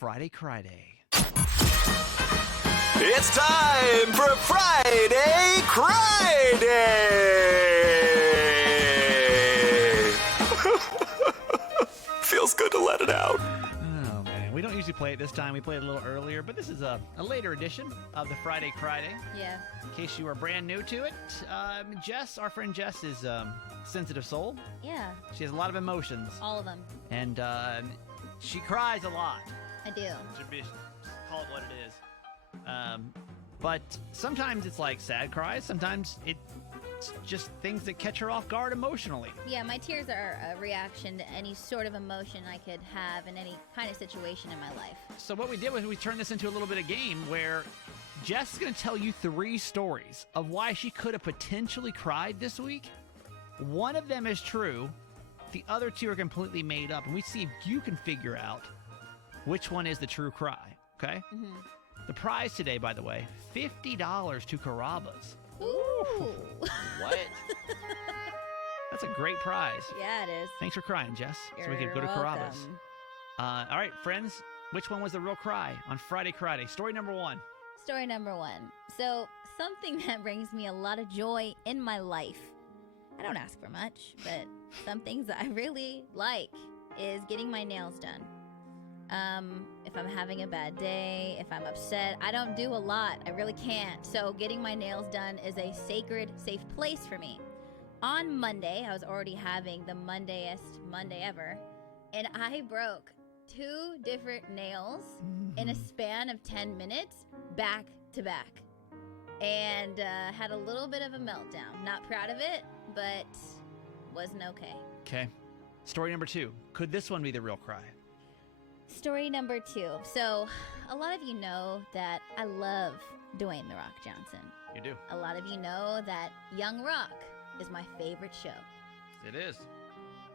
Friday Cry-Day. It's time for Friday Cry-Day! Feels good to let it out. Oh, man. We don't usually play it this time. We played it a little earlier, but this is a later edition of the Friday Cry-Day. Yeah. In case you are brand new to it, Jess, our friend Jess, is sensitive soul. Yeah. She has a lot of emotions. All of them. And she cries a lot. I do. Should be call it what it is. But sometimes it's like sad cries. Sometimes it's just things that catch her off guard emotionally. Yeah, my tears are a reaction to any sort of emotion I could have in any kind of situation in my life. So what we did was we turned this into a little bit of game where Jess is going to tell you 3 stories of why she could have potentially cried this week. One of them is true. The other 2 are completely made up. And we see if you can figure out which one is the true cry. Okay? Mm-hmm. The prize today, by the way, $50 to Carrabba's. Ooh. What? That's a great prize. Yeah, it is. Thanks for crying, Jess. So we could You're go to Carrabba's. welcome. All right, friends. Which one was the real cry on Friday Cry-Day? Story number 1. Story number 1. So, something that brings me a lot of joy in my life. I don't ask for much, but some things that I really like is getting my nails done. If I'm having a bad day, if I'm upset, I don't do a lot. I really can't. So getting my nails done is a sacred, safe place for me. On Monday, I was already having the Mondayest Monday ever, and I broke 2 different nails in a span of 10 minutes, back to back, and had a little bit of a meltdown. Not proud of it, but wasn't okay. Okay. Story number 2. Could this one be the real cry? Story number 2. So, a lot of you know that I love Dwayne "The Rock" Johnson. You do. A lot of you know that Young Rock is my favorite show. It is.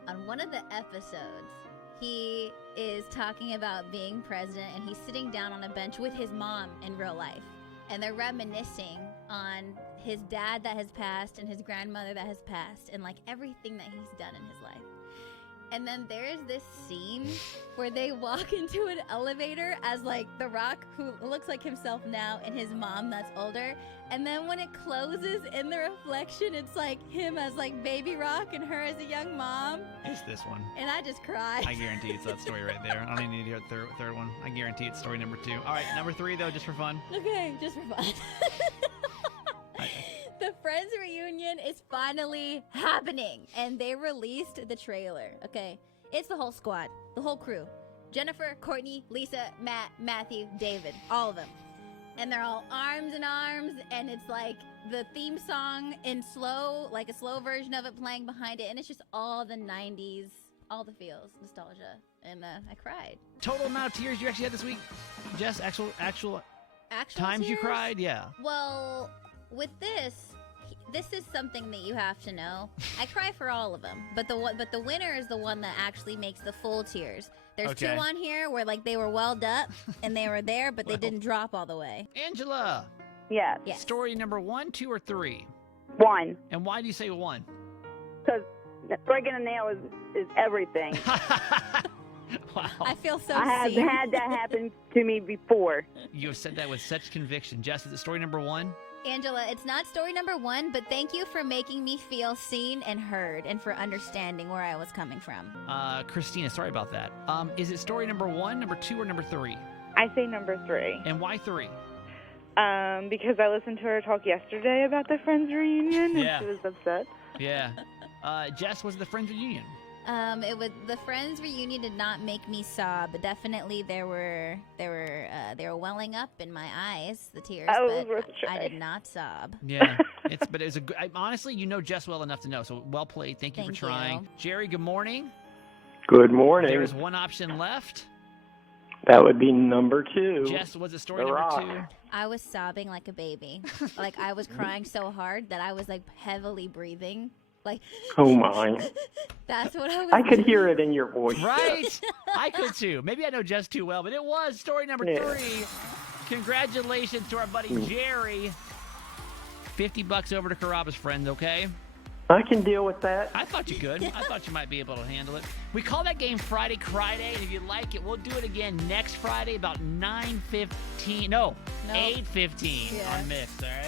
On one of the episodes, he is talking about being president, and he's sitting down on a bench with his mom in real life. And they're reminiscing on his dad that has passed and his grandmother that has passed and like everything that he's done in his life. And then there's this scene where they walk into an elevator as like The Rock, who looks like himself now, and his mom that's older. And then when it closes in the reflection, it's like him as like baby Rock and her as a young mom. It's this one. And I just cried. I guarantee it's that story right there. I don't even need to hear the third one. I guarantee it's story number 2. All right, number 3, though, just for fun. Okay, just for fun. The Friends reunion is finally happening, and they released the trailer. Okay, it's the whole squad, the whole crew. Jennifer, Courtney, Lisa, Matt, Matthew, David, all of them. And they're all arms in arms, and it's like the theme song in slow, like a slow version of it playing behind it, and it's just all the 90s, all the feels, nostalgia, and I cried. Total amount of tears you actually had this week? Jess, actual times you tears? cried? Yeah. Well, with this is something that you have to know. I cry for all of them, but the winner is the one that actually makes the full tears. There's Okay. 2 on here where like they were welled up and they were there, but they didn't drop all the way. Angela, Yes. Yes. story number 1, 2, or 3? 1. And why do you say 1? Because breaking a nail is everything. Wow. I feel so I have seen. had that happen to me before. You have said that with such conviction. Jess, is it story number 1? Angela, it's not story number 1, but thank you for making me feel seen and heard and for understanding where I was coming from. Christina, sorry about that. Is it story number 1, number 2, or number 3? I say number 3. And why 3? Because I listened to her talk yesterday about the Friends reunion, Yeah. and she was upset. Yeah. Jess, was it the Friends reunion? It was the Friends reunion did not make me sob, but definitely they were welling up in my eyes, the tears. Oh, but it was worth a I try. did not sob. Yeah. It was a good. Honestly, you know Jess well enough to know. So well played. Thank you Thank for trying. you. Jerry, good morning. Good morning. There is one option left. That would be number 2. Jess, was it story The number Rock. 2? I was sobbing like a baby. Like I was crying so hard that I was like heavily breathing. Like Oh my. that's what I was. I could doing. hear it in your voice. Right. I could too. Maybe I know Jess too well, but it was story number Yeah. 3. Congratulations to our buddy Jerry. $50 over to Carrabba's, friend, okay? I can deal with that. I thought you could. I thought you might be able to handle it. We call that game Friday Friday, and if you like it, we'll do it again next Friday about 9:15. No, No. 8:15 Yeah. on Mixed, all right?